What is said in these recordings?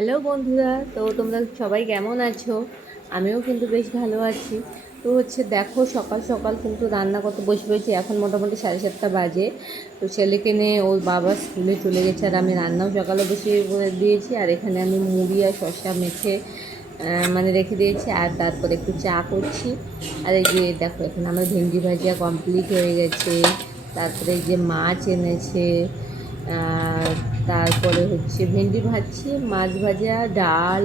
Hello বন্ধুরা, তো তোমরা সবাই কেমন আছো? আমিও কিন্তু বেশ ভালো আছি। তো দেখো, সকাল সকাল কিন্তু রান্না করতে বসে পড়েছি। এখন মোটামুটি 7:30 বাজে। তো ছেলেকে নিয়ে ওর বাবা স্কুলে চলে গেছে, আর আমি রান্নাও সকালে বসিয়ে দিয়েছি। আর এখানে আমি মুড়ি আর শসা মেখে মানে রেখে দিয়েছি, আর তারপরে একটু চা করছি। আর এই যে দেখো, এখানে আমার ভেন্ডি ভাজা কমপ্লিট হয়ে গেছে। তারপরে এই যে মাছ এনেছে, আর তারপরে ভেন্ডি ভাজছি, মাছ ভাজা, ডাল,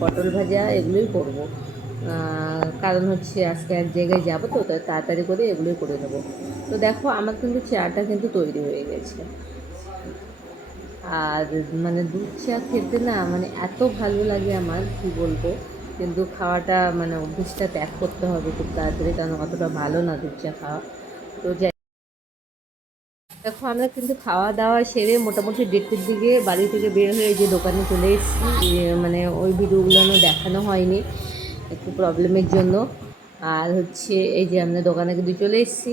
পটল ভাজা এগুলোই করব। কারণ আজকে এক জায়গায় যাবো, তো তাই তাড়াতাড়ি করে এগুলোই করে নেবো। তো দেখো, আমার কিন্তু চাটা কিন্তু তৈরি হয়ে গেছে। আর মানে দুধ চা খেতে না মানে এত ভালো লাগে আমার, কি বলবো। কিন্তু খাওয়াটা মানে অভ্যেসটা ত্যাগ করতে হবে খুব তাড়াতাড়ি, কারণ অতটা ভালো না দুধ চা খাওয়া। তো দেখো, আমরা কিন্তু খাওয়া দাওয়া সেরে মোটামুটি 1:30-র দিকে বাড়ি থেকে বের হয়ে যে দোকানে চলে এসেছি। মানে ওই ভিডিওগুলো দেখানো হয়নি একটু প্রবলেমের জন্য। আর এই যে আমরা দোকানে কিন্তু চলে এসেছি।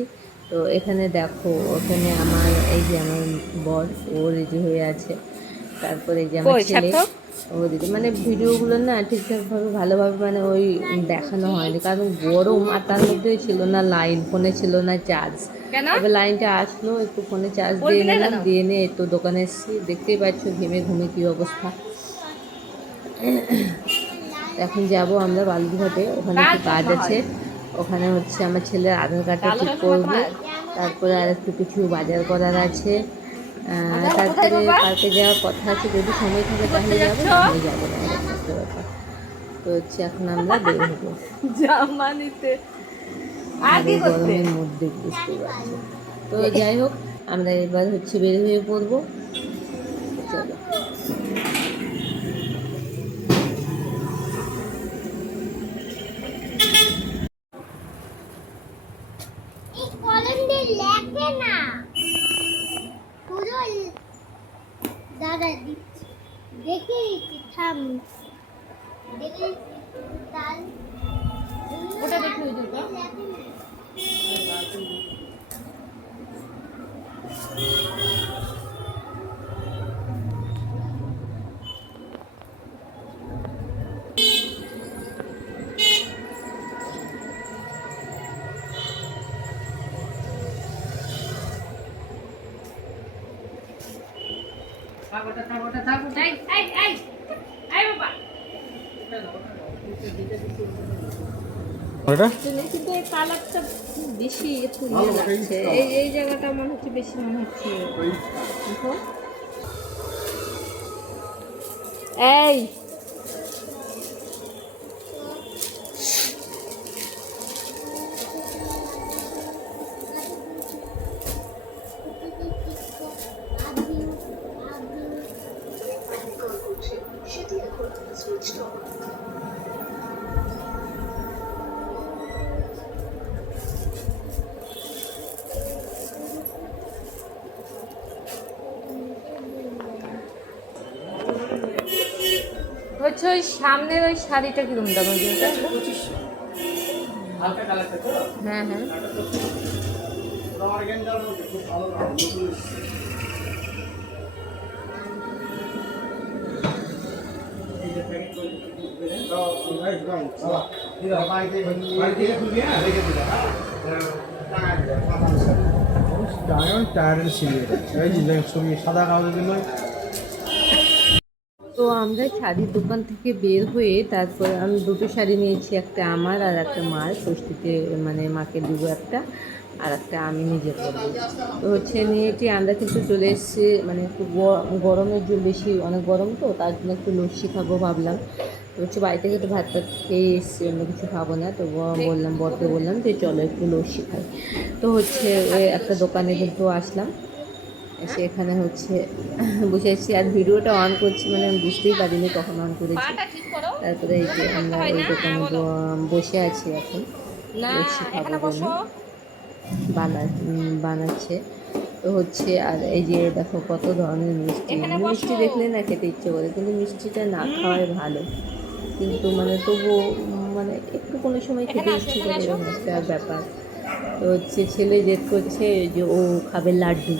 তো এখানে দেখো, ওখানে এই যে আমার বর, ওর এই যে হয়ে আছে। তারপরে এই যে আমার ছেলে, ও দিদি। মানে ভিডিওগুলো না ঠিকঠাকভাবে ভালোভাবে মানে ওই দেখানো হয়নি, কারণ গরম, আর তার মধ্যে ছিল না লাইন, ফোনে ছিল না চার্জ। এবার লাইনটা আসলো, একটু ফোনে চার্জ দিয়ে নিলাম, দিয়ে নিয়ে একটু দোকানে এসেছি। দেখতেই পাচ্ছ ঘেমে ঘুমে কী অবস্থা। এখন যাব আমরা বালুরঘাটে, ওখানে একটু কাজ আছে। ওখানে আমার ছেলের আধার কার্ডটা ঠিক করবো। তারপরে আর একটু কিছু বাজার করার আছে। তারপরে পার্কে যাওয়ার কথা আছে, যদি সময় থাকে তাহলে যাবো, নাহলে যাবো না, এরকম একটা ব্যাপার। তো এখন আমরা বের হবো জামা নিতে, আর এই গরমের মধ্যে বুঝতে পারছি। তো যাই হোক, আমরা এবার বের হয়ে পড়বো। চলো। দাদা দেখে থাম দেখে তাল ওটা দেখে ওই দুটো কিন্তু এই কালারটা বেশি একটু ইয়ে লাগছে। এই জায়গাটা মনে হচ্ছে বেশি, মনে হচ্ছে। এই ওই সামনের ওই শাড়িটা কিরম দাম? ওই যে হ্যাঁ হ্যাঁ, সাদা কাগজের জন্য। তো আমরা শাড়ির দোকান থেকে বের হয়ে তারপরে আমি দুটো শাড়ি নিয়েছি, একটা আমার আর একটা মার ষষ্ঠীতে, মানে মাকে দেবো একটা, আর একটা আমি নিজে পরবো। তো নিয়েছি। আমরা কিন্তু চলে এসেছি, মানে একটু গরমের জন্য, বেশি অনেক গরম, তো তার জন্য একটু লস্যি খাবো ভাবলাম। তো বাড়ি থেকে তো ভাত টাত খেয়ে এসেছি, অন্য কিছু খাবো না। তো বরকে বললাম যে চলো একটু লস্যি খাই। তো ওই একটা দোকানে কিন্তু আসলাম, এসে এখানে বসে আছি, আর ভিডিওটা অন করছি, মানে আমি বুঝতেই পারিনি কখন অন করেছি। তারপরে এই যে আমরা ওই দোকানে বসে আছি এখন, লস্যি খাবো জন্য বানাচ্ছে। তো আর এই যে দেখো কত ধরনের মিষ্টি, মিষ্টি দেখলে না খেতে ইচ্ছে করে, কিন্তু মিষ্টিটা না খাওয়াই ভালো। কিন্তু মানে তবুও মানে একটু কোনো সময় খেতে ইচ্ছে করে, এরকম একটা ব্যাপার। তো ছেলে জেদ করছে যে ও খাবে লাড্ডু।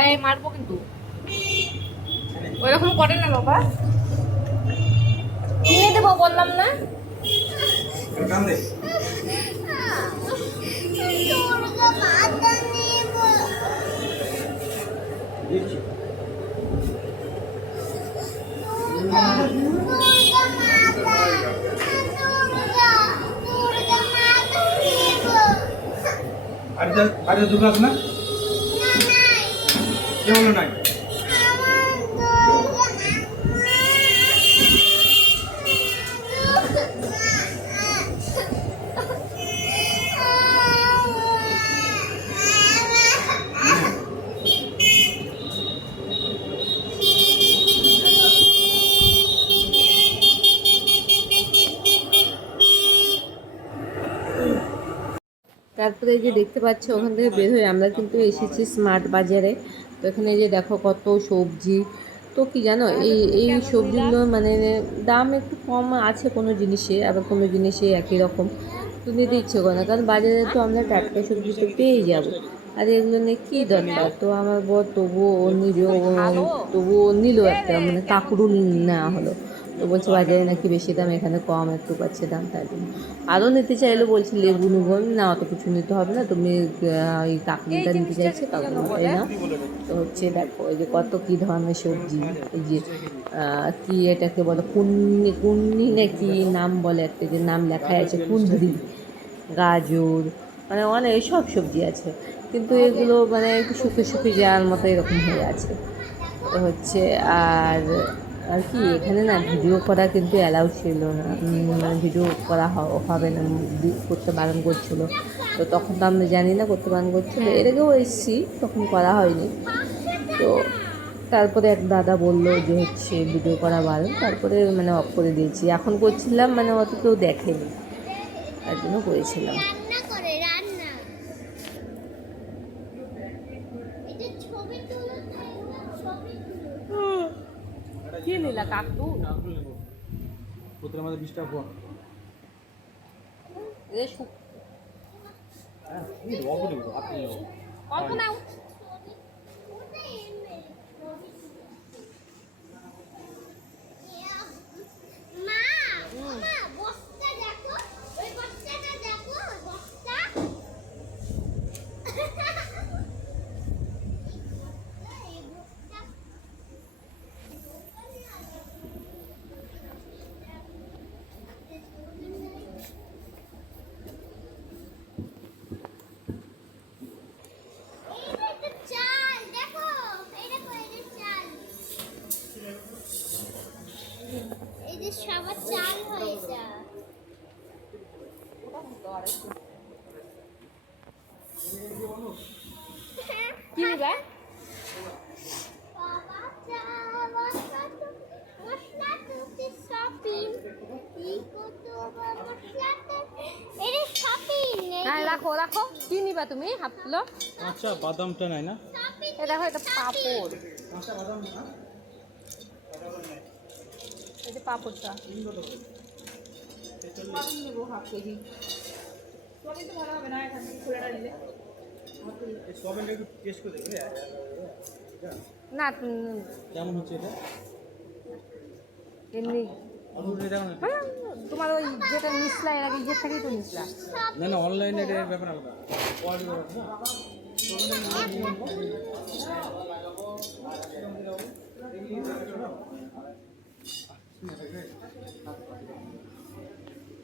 এই মারবো কিন্তু ওইরকম করে না বাবা কিনে দেবো বললাম না দুর্গা মাতা নেব দুর্গা মাতা দুর্গা মাতা নেব আরে দুটো আছে না না নাই কে বলো নাই আমার তারপরে এই যে দেখতে পাচ্ছ ওখান থেকে বের হয়ে আমরা কিন্তু এসেছি স্মার্ট বাজারে। তো এখানে এই যে দেখো কত সবজি। তো কি জানো এই সবজিগুলো মানে দাম একটু কম আছে কোনো জিনিসে, আবার কোনো জিনিসে একই রকম। তো নিতে ইচ্ছে করে না, কারণ বাজারে তো আমরা টাটকা সবজি তো পেয়েই যাবো। আর এগুলো নিয়ে কী দরকার। তো আমার বর তবুও নিল একটা মানে কাঁকরুল নেওয়া হলো। তো বলছে বাজারে নাকি বেশি দাম, এখানে কম একটু পাচ্ছে দাম, তাই জন্য আরও নিতে চাইলো। বলছি লেবু নেবো না, অত কিছু নিতে হবে না, তুমি ওই কাকুলিটা নিতে চাইছে কাকুলিটাই নাও। তো হচ্ছে দেখো এই যে কত কী ধরনের সবজি। এই যে কি এটাকে বলে কুন্নি কুন্নি না কি নাম বলে, একটা যে নাম লেখাই আছে কুন্দ্রি, গাজর, মানে অনেক সব সবজি আছে, কিন্তু এগুলো মানে একটু শুকিয়ে শুকিয়ে যাওয়ার মতো এরকম হয়ে আছে। তো হচ্ছে আর আর কি এখানে না ভিডিও করা কিন্তু অ্যালাউ ছিল না, মানে ভিডিও করা হবে না, করতে বারণ করছিলো। তো তখন তো আমরা জানি না করতে বারণ করছিলো, এর আগেও এসেছি তখন করা হয়নি। তো তারপরে এক দাদা বললো যে হচ্ছে ভিডিও করা বারণ, তারপরে মানে অফ করে দিয়েছি। এখন করছিলাম মানে অত কেউ দেখেনি, তার জন্য করেছিলাম। রান্না করে রান্না এটা ছবি তুলো ছবি তুলো কি নিলা কাকু পুত্রের মধ্যে 20টা ফোন অল্প নাও। মা মা বস্তা দেখো ওই বস্তাটা দেখো বস্তা এই বস্তা এইটা তো চাল দেখো এটা কইরে চাল এই যে সবার চাল হয়ে যা কি নিবা? বাবা চাল মশলা তো শপিং কি কত মশলা তো এটা শপিং হ্যাঁ রাখো রাখো। কি নিবা তুমি হাফ কিলো? আচ্ছা বাদামটা নাই না এই দেখো এটা পাপড়, আচ্ছা বাদাম না এই যে পাপড়টা পাপড় নেবো হাফ কেজি। সবই তো ভালো হবে না এখান থেকে খোলাটা নিলে এই সোয়াবিনটা একটু টেস্ট করে দেখবে না। কেমন হচ্ছে এটা এমনি অনলাইনে দেখো না হ্যাঁ, তোমার ওই যেটা নিসলা এর আগে ইয়ের থেকেই তো নিসলা। না না অনলাইনে এর ব্যাপার আলাদা কোয়ালিটি ব্যাপার না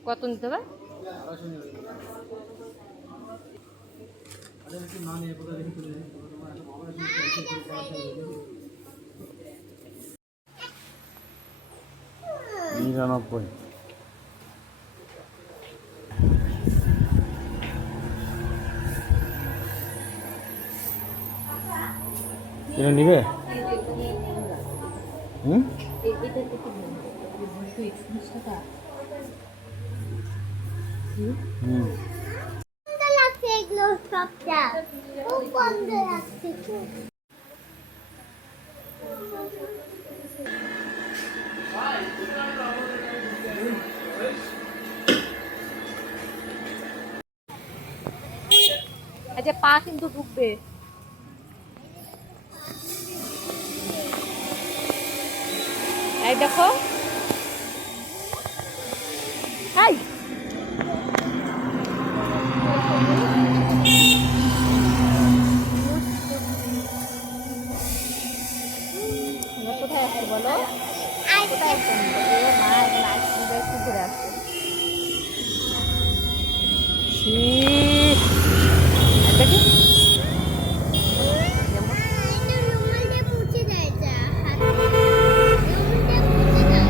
কত নিতে হবে? নিরানব্বই এটা নিবে হুম হুম বন্ধ লাগছে এগুলো সবটা খুব বন্ধ লাগছে খুব এই যে পা কিন্তু ঢুকবে। এই দেখো, হাই কোথায় আসছে বলো, কোথায় আসছে? মা এখন আইসক্রিমটা একটু ঘুরে আসছে। এটা রুমাল দিয়ে মুছে দেয় যা হাত রুমাল দিয়ে মুছে দাও।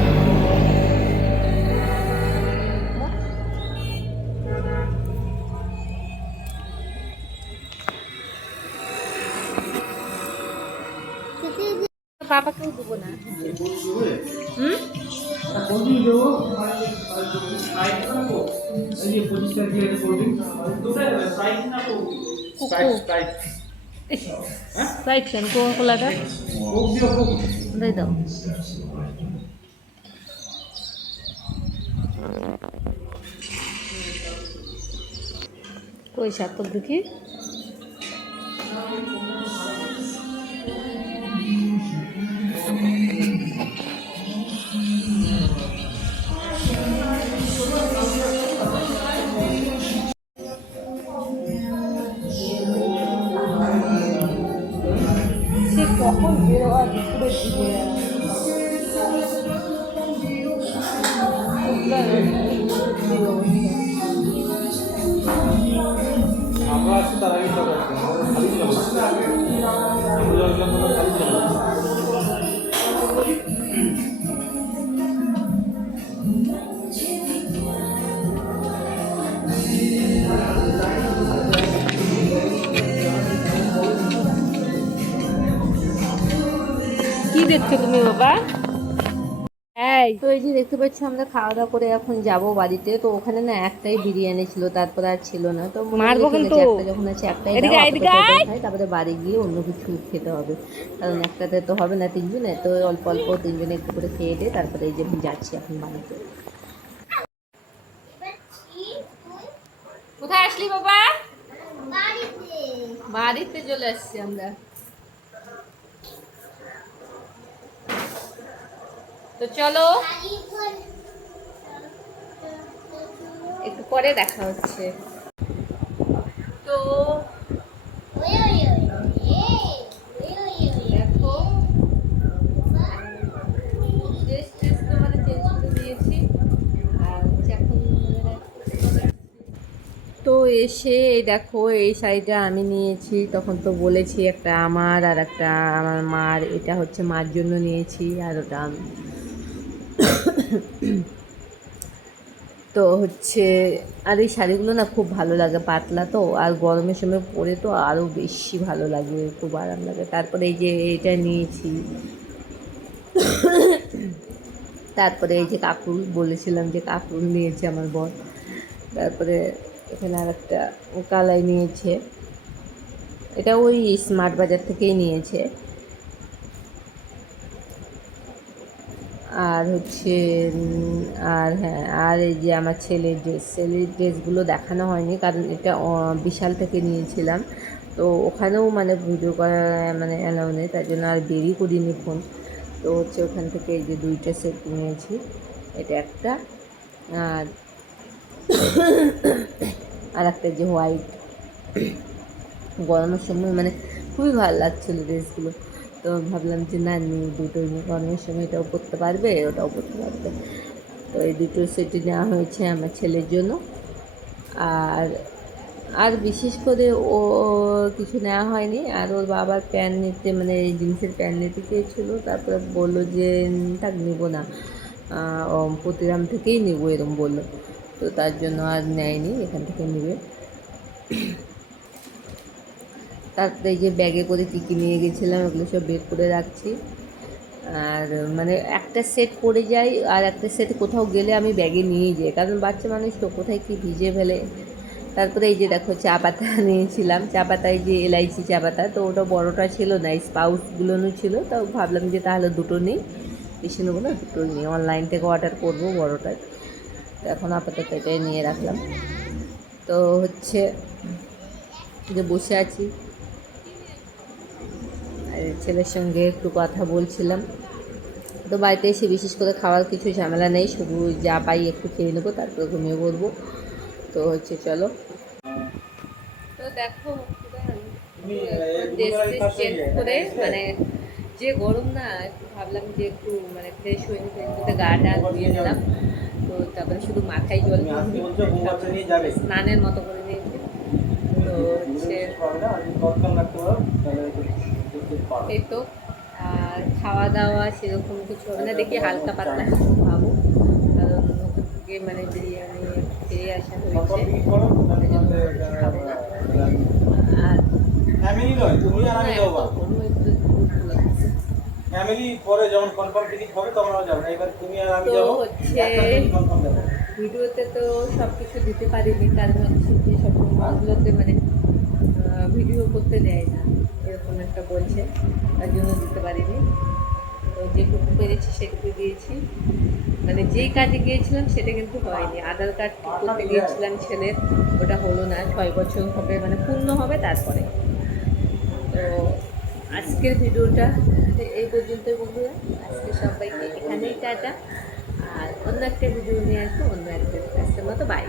পাপাকেও দেবো না। হুম, স্প্রাইট কেন, কোকা কোলাটা দিয়ে দাও। কই সার্থক দেখি, সে কখন বেরোয়া দুপুরে দিকে আমরা আসছি তার আগে সব আছে খালি চলো খালি চলো। কি দেখছো তুমি বাবা? এই তো এই যে দেখতে পাচ্ছ আমরা খাওয়া দাওয়া করে এখন যাব বাড়িতে। তো ওখানে না একটাই বিরিয়ানি ছিল, তারপরে আর ছিল না। তো মারবো কিন্তু একটা যখন আছে একটাই দাও, আপাতত এটাই খাই, তারপরে বাড়ি গিয়ে অন্য কিছু খেতে হবে, কারণ একটাতে তো হবে না তিনজনে। তো অল্প অল্প তিনজনে একটু করে খেয়ে দিয়ে তারপরে এই যে যাচ্ছি এখন বাড়িতে। কোথায় আসলি বাবা? বাড়িতে বাড়িতে চলে আসছি আমরা। তো চলো একটু পরে দেখা হচ্ছে। তো ওই ওই ওই ওই ওই ওই দেখো ড্রেস ট্রেস তো মানে চেঞ্জ করে দিয়েছি, আর হচ্ছে এখন তো এসে এই দেখো এই শাড়িটা আমি নিয়েছি। তখন তো বলেছি একটা আমার আর একটা আমার মার, এটা হচ্ছে মার জন্য নিয়েছি আর ওটা আমি। তো হচ্ছে আর এই শাড়িগুলো না খুব ভালো লাগে, পাতলা তো, আর গরমের সময় পরে তো আরও বেশি ভালো লাগে, খুব আরাম লাগে। তারপরে এই যে এটা নিয়েছি, তারপরে এই যে কাকুর বলেছিলাম যে কাকুর নিয়েছে আমার বর। তারপরে এখানে আর একটা কালাই নিয়েছে, এটা ওই স্মার্ট বাজার থেকেই নিয়েছে। আর হচ্ছে আর হ্যাঁ, আর এই যে আমার ছেলের ড্রেসগুলো দেখানো হয়নি, কারণ এটা বিশাল থেকে নিয়েছিলাম। তো ওখানেও মানে ভিডিও করা মানে অ্যালাউ নেই, তার জন্য আর বেরই করিনি ফোন। তো হচ্ছে ওখান থেকে এই যে দুইটা সেট নিয়েছি, এটা একটা আর আর একটা যে হোয়াইট। গরমের সময় মানে খুবই ভালো লাগছিলো ড্রেসগুলো। তো ভাবলাম যে না নিয়ে দুটোই নিয়ে, গরমের সময় এটাও পরতে পারবে ওটাও পরতে পারবে। তো এই দুটো সেটই নেওয়া হয়েছে আমার ছেলের জন্য। আর আর বিশেষ করে ও কিছু নেওয়া হয়নি। আর ওর বাবার প্যান্ট নিতে মানে জিন্সের প্যান্ট নিতে চেয়েছিলো, তারপরে বললো যে থাক নেবো না, ও প্রতিরাম থেকেই নেবো এরকম বললো। তো তার জন্য আর নেয়নি, এখান থেকে নেবে। তারপরে এই যে ব্যাগে করে কী কী নিয়ে গেছিলাম ওগুলো সব বের করে রাখছি। আর মানে একটা সেট পরে যাই, আর একটা সেট কোথাও গেলে আমি ব্যাগে নিয়েই যাই, কারণ বাচ্চা মানুষ তো কোথায় কী ভিজে ফেলে। তারপরে এই যে দেখো চা পাতা নিয়েছিলাম, চা পাতায় যে এলাইচি চা পাতা, তো ওটা বড়োটা ছিল না, স্পাউসগুলোও ছিল। তো ভাবলাম যে তাহলে দুটো নিই, বেশি নেবো না, দুটোই নিই, অনলাইন থেকে অর্ডার করবো বড়োটায়। তো এখন আপাতত এটাই নিয়ে রাখলাম। তো হচ্ছে যে বসে আছি আর ছেলের সঙ্গে একটু কথা বলছিলাম, তো বাড়িতে এসে বিশেষ করে খাওয়ার কিছু ঝামেলা নেই, শুধু যা পাই একটু খেয়ে নেবো, তারপরে ঘুমিয়ে পড়বো। তো হচ্ছে চলো, তো দেখো ড্রেস চেঞ্জ করে মানে যে গরম না, একটু ভাবলাম যে একটু মানে ফ্রেশ হয়ে নিতে গাটা ধুয়ে নিলাম। তো তারপরে শুধু মাথায় জল দিয়ে স্নানের মতো করে নিয়েছি। তো হচ্ছে এই তো, আর খাওয়া দাওয়া সেরকম কিছু হবে না, দেখি হালকা পাতলা কিছু খাবো, কারণ ওখান থেকে মানে বিরিয়ানি খেয়ে আসা হয়েছে, এই জন্য কিছু খাবো না। আর ফ্যামিলি নয়, তুমি আর আমি যাবো। গরমে একটু দুর্বল লাগছে। ফ্যামিলি পরে যখন কনফার্ম টিকিট হবে তখন আমরা যাবো না, এবার তুমি আর আমি তো যাবো। হচ্ছে একটা টিকিট কনফার্ম যাবো। ভিডিওতে তো সব কিছু দিতে পারিনি, কারণ হচ্ছে যে সব মলগুলোতে মানে ভিডিও করতে দেয় না, এরকম একটা বলছে, তার জন্য দিতে পারিনি। তো যেটুকু পেরেছি সেটুকু দিয়েছি, মানে যেই কাজে গিয়েছিলাম সেটা কিন্তু হয়নি। আধার কার্ড করতে গিয়েছিলাম ছেলের, ওটা হলো না, 6 বছর হবে মানে পূর্ণ হবে তারপরে। তো আজকের ভিডিওটা এই পর্যন্তই বন্ধুরা, আজকে সবাইকে এখানেই টাটা, আর অন্য একটা ভিডিও নিয়ে আসবো অন্য একটা, আজকের মতো বাই।